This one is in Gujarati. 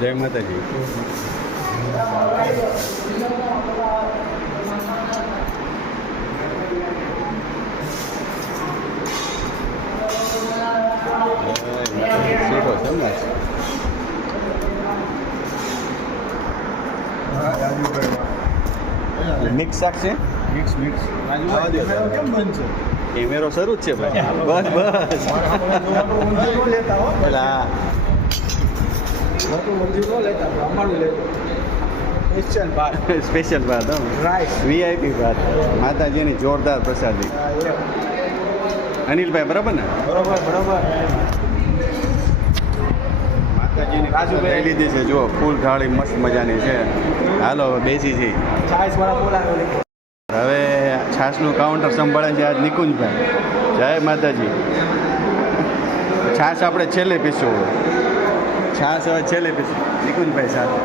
જય માતાજી. શીખો છે ને મિક્સ શાક છે. મિક્સ કેમ બનશે? કેમેરો શરૂ જ છે ભાઈ. બસ બસ પેલા સ્પેશિયલ ભાત VIP ભાત માતાજીની જોરદાર પ્રસાદી. અનિલભાઈ બરાબર ને? બરોબર માતાજીની પ્રસાદ લઈ લીધી છે. જો ફૂલ થાળી મસ્ત મજાની છે. હાલો હવે બેસી જઈ. હવે છાશનું કાઉન્ટર સંભાળે છે આજ નિકુંજભાઈ. જય માતાજી. છાશ આપણે છેલ્લે પીશું. છાશ હવે છેલ્લે પીશું નિકુંજભાઈ સાથે.